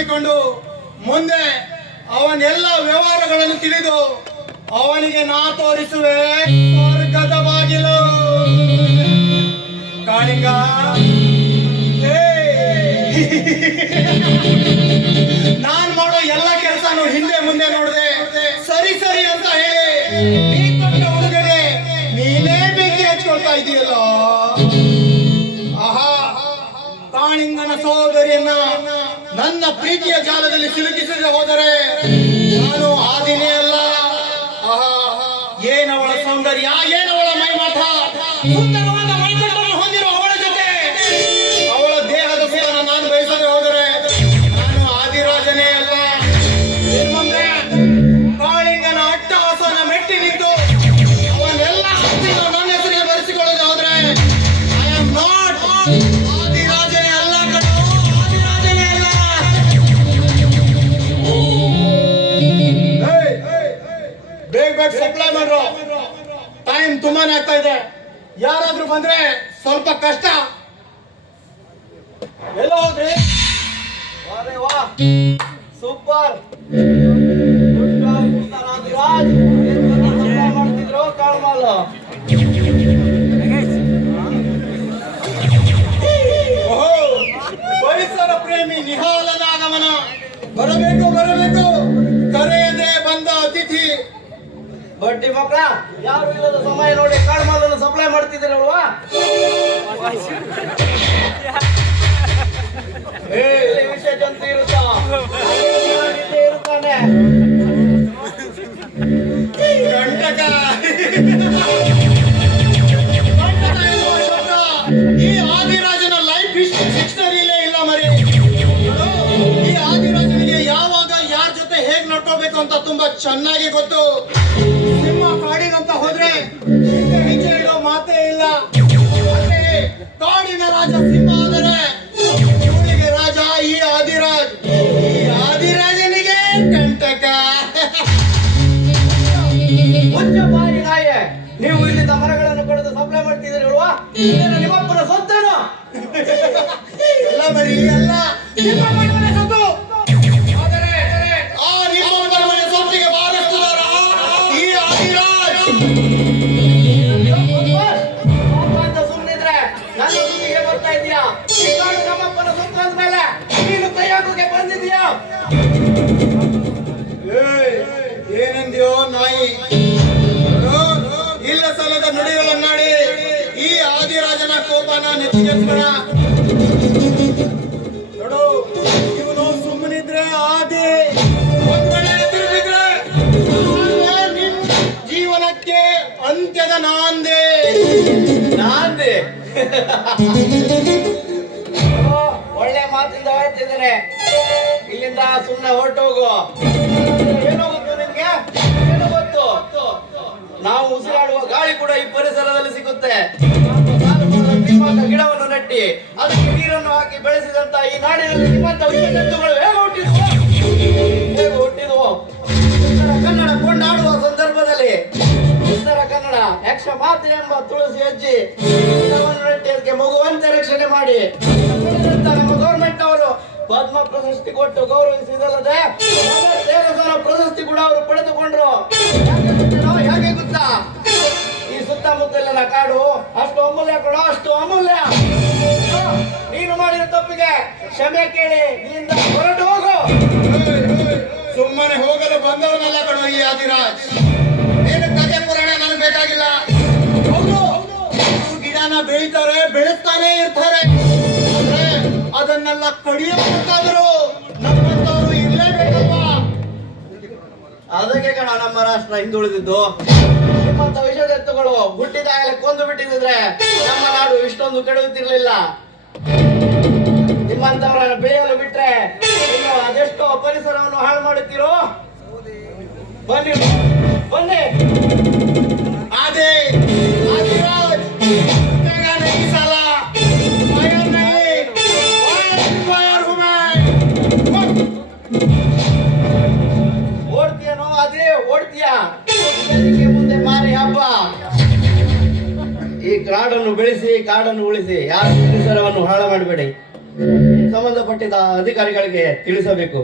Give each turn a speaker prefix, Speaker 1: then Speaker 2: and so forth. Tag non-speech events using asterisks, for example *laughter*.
Speaker 1: ನೋಡಿಕೊಂಡು ಮುಂದೆ ಅವನೆಲ್ಲ ವ್ಯವಹಾರಗಳನ್ನು ತಿಳಿದು ಅವನಿಗೆ ನಾ ತೋರಿಸುವೆ. ಸ್ವರ್ಗದ ಬಾಗಿಲು ಕಾಳಿಂಗ. ನಾನ್ ಮಾಡೋ ಎಲ್ಲ ಕೆಲಸನು ಹಿಂದೆ ಮುಂದೆ ನೋಡಿದೆ. ಸರಿ ಸರಿ ಅಂತ ಹೇಳಿ ನೀನೇ ಬೆಂಕಿ ಹಚ್ಕೊಳ್ತಾ ಇದೆಯಲ್ಲ. ಕಾಳಿಂಗನ ಸಹೋದರಿಯನ್ನ, ನನ್ನ ಪ್ರೀತಿಯ ಜಾಲದಲ್ಲಿ ಸಿಲುಕಿಸದೆ ಹೋದರೆ ನಾನು ಆದಿನೇ ಅಲ್ಲ. ಆಹಾ ಏನವಳ ಸೌಂದರ್ಯ ಏನವಳ ಮೈಮಾಟ ಸುಂದರವಾದ ಮೈಕಟ್ಟನ್ನು ಹೊಂದಿರೋ ಅವಳ ಜೊತೆ, ಅವಳ ದೇಹದ ಸೇವನ ನಾನು ಬಯಸದೆ ಹೋದರೆ ನಾನು ಆದಿರಾಜನೇ ಅಲ್ಲ. ಇನ್ಮುಂದೆ ಕಾಳಿಂಗನ ಅಟ್ಟಹಾಸನ ಮೆಟ್ಟಿ ನಿಂತು ಅವನ್ನೆಲ್ಲ ನನ್ನ ಹೆಸರಿಗೆ ಬರೆಸಿಕೊಳ್ಳದೆ ಹೋದ್ರೆ ಐ ಆಮ್ ನಾಟ್ ಬೇಗ ಸಪ್ಲೈ ಮಾಡ್ರು. ಟೈಮ್ ತುಂಬಾನೇ ಆಗ್ತಾ ಇದೆ. ಯಾರಾದ್ರೂ ಬಂದ್ರೆ ಸ್ವಲ್ಪ ಕಷ್ಟ. ಎಲ್ಲ ಹೋದ್ರಿ.
Speaker 2: ಸೂಪರ್. ಬಡ್ಡಿ ಮಕ್ಕಳ ಯಾರು ಇಲ್ಲದ ಸಮಯ ನೋಡಿ ಕಾಳು ಮಾಲನ್ನು ಸಪ್ಲೈ ಮಾಡ್ತಿದ್ದೀರಲ್ವಾ?
Speaker 1: ಅಂತ ತುಂಬಾ ಚೆನ್ನಾಗಿ ಗೊತ್ತು. ಸಿಂಹ ಕಾಡಿನಂತ ಹೋದ್ರೆ ಹಿಂದೆ ಹೆಜ್ಜೆ ಇಡೋ ಮಾತೇ ಇಲ್ಲ. ಕಾಡಿನ ರಾಜ ಸಿಂಹ ಆದರೆ ಇವನಿಗೆ ರಾಜ ಈ ಆದಿರಾಜ್. ಈ ಆದಿರಾಜನಿಗೆ ಕಂಟಕ.
Speaker 2: ಮುಚ್ಚ ಬಾಯಿ ನಾಯೆ ನೀವು ಇಲ್ಲಿ ಮರಗಳನ್ನು ಪಡೆದು ಸಪ್ಲೈ ಮಾಡ್ತಿದ್ದೀರಲ್ವಾ ಹೇಳುವ ನಿಮ್ಮಪ್ಪನ ಸೊತ್ತೇನು?
Speaker 1: ಎಲ್ಲ ಬರೀ ಎಲ್ಲ. ನಿಮ್ಮ
Speaker 2: ಕೈ
Speaker 1: ಏ ಏನಂದ್ಯೋ ನಾಯಿ. ಇಲ್ಲ ಸಲದ ನುಡಿಗಳನ್ನಾಡಿ ಈ ಆದಿರಾಜನ ಕೋಪನ ನೆತ್ತಿಗೆತ್ಬೇಡ ನೋಡು, ಇವನು ಸುಮ್ಮನಿದ್ರೆ ಆದಿ. ಜೀವನಕ್ಕೆ ಅಂತ್ಯದ ನಾಂದೆ.
Speaker 2: ನಾಂದೆ? *laughs* ಒಳ್ಳೆ ಮಾತಿಂದ ಹೇಳ್ತಿದ್ದೇನೆ ಇಲ್ಲಿಂದ ಸುಮ್ಮನೆ ಹೊರಟೋಗು. ಏನೋ ಗೊತ್ತು ನಿಮ್ಗೆ? ಏನು ಗೊತ್ತು? ನಾವು ಉಸಿರಾಡುವ ಗಾಳಿ ಕೂಡ ಈ ಪರಿಸರದಲ್ಲಿ ಸಿಗುತ್ತೆ. ಗಿಡವನ್ನು ನೆಟ್ಟಿ, ಅದಕ್ಕೆ ನೀರನ್ನು ಹಾಕಿ ಬೆಳೆಸಿದಂತ ಈ ನಾಡಿನಲ್ಲಿ ನಿಮ್ಮಂತ ಜಂತುಗಳು ಹೇಗೆ ಹುಟ್ಟಿದ್ವು? ಹೇಗೆ ಕನ್ನಡ ಕೊಂಡಾಡುವ ಸಂದರ್ಭದಲ್ಲಿ, ಉತ್ತರ ಕನ್ನಡ ಯಕ್ಷ ಮಾತೆ ಎಂಬ ತುಳಸಿ ಅಜ್ಜಿ ಅದಕ್ಕೆ ಮಗುವಂತೆ ರಕ್ಷಣೆ ಮಾಡಿ. ಪದ್ಮ ಪ್ರಶಸ್ತಿ ಕೊಟ್ಟು ಗೌರವಿಸಿದಲ್ಲದೆ ಪ್ರಶಸ್ತಿ ಕೂಡ ಅವರು ಪಡೆದುಕೊಂಡ್ರು. ಯಾಕೆ ಗೊತ್ತಾ? ಈ ಸುತ್ತಮುತ್ತಲಿನ ಕಾಡು ಅಷ್ಟು ಅಮೂಲ್ಯ ಕೊಡ ಅಷ್ಟು ಅಮೂಲ್ಯ. ನೀನು ಮಾಡಿದ ತಪ್ಪಿಗೆ ಕ್ಷಮೆ ಕೇಳಿ ನಿನ್ನ ಹೊರಟು ಹೋಗು.
Speaker 1: ಸುಮ್ಮನೆ ಹೋಗಲು ಬಂದವನಲ್ಲ ಕಣೋ ಈ ಆದಿರಾಜ್. ಏನು ಕಥೆ ಪುರಾಣ ನನಗೆ ಬೇಕಾಗಿಲ್ಲ. ಹೌದು. ಗಿಡನ ಬೆಳಿತಾರೆ ಬೆಳೆಸ್ತಾನೆ ಇರ್ತಾರೆ. ಅದನ್ನೆಲ್ಲ ಕಡಿಯಬೇಕಾದ್ರು ನಮ್ಮಂತವರು ಇರಲೇಬೇಕಪ್ಪ
Speaker 2: ಅದಕ್ಕೆ ಕಣ ನಮ್ಮ ರಾಷ್ಟ್ರ ಹಿಂದುಳಿದಿದ್ದು. ನಿಮ್ಮಂತ ವಿಷದೆತ್ತುಗಳು ಹುಟ್ಟಿದಾಗಲೇ ಕೊಂದು ಬಿಟ್ಟಿದ್ರೆ ನಮ್ಮ ನಾಡು ಇಷ್ಟೊಂದು ಕೆಡುತ್ತಿರ್ಲಿಲ್ಲ. ನಿಮ್ಮಂತವರನ್ನು ಬೇಯಲು ಬಿಟ್ರೆ ನೀವು ಅದೆಷ್ಟೋ ಪರಿಸರವನ್ನು ಹಾಳು ಮಾಡುತ್ತೀರೋ? ಬನ್ನಿ ಬನ್ನಿ. ಈ ಕಾಡನ್ನು ಬೆಳೆಸಿ ಕಾಡನ್ನು ಉಳಿಸಿ ಯಾರು ಪರಿಸರವನ್ನು ಹಾಳು ಮಾಡಬೇಡಿ. ಸಂಬಂಧಪಟ್ಟಿದ ಅಧಿಕಾರಿಗಳಿಗೆ ತಿಳಿಸಬೇಕು.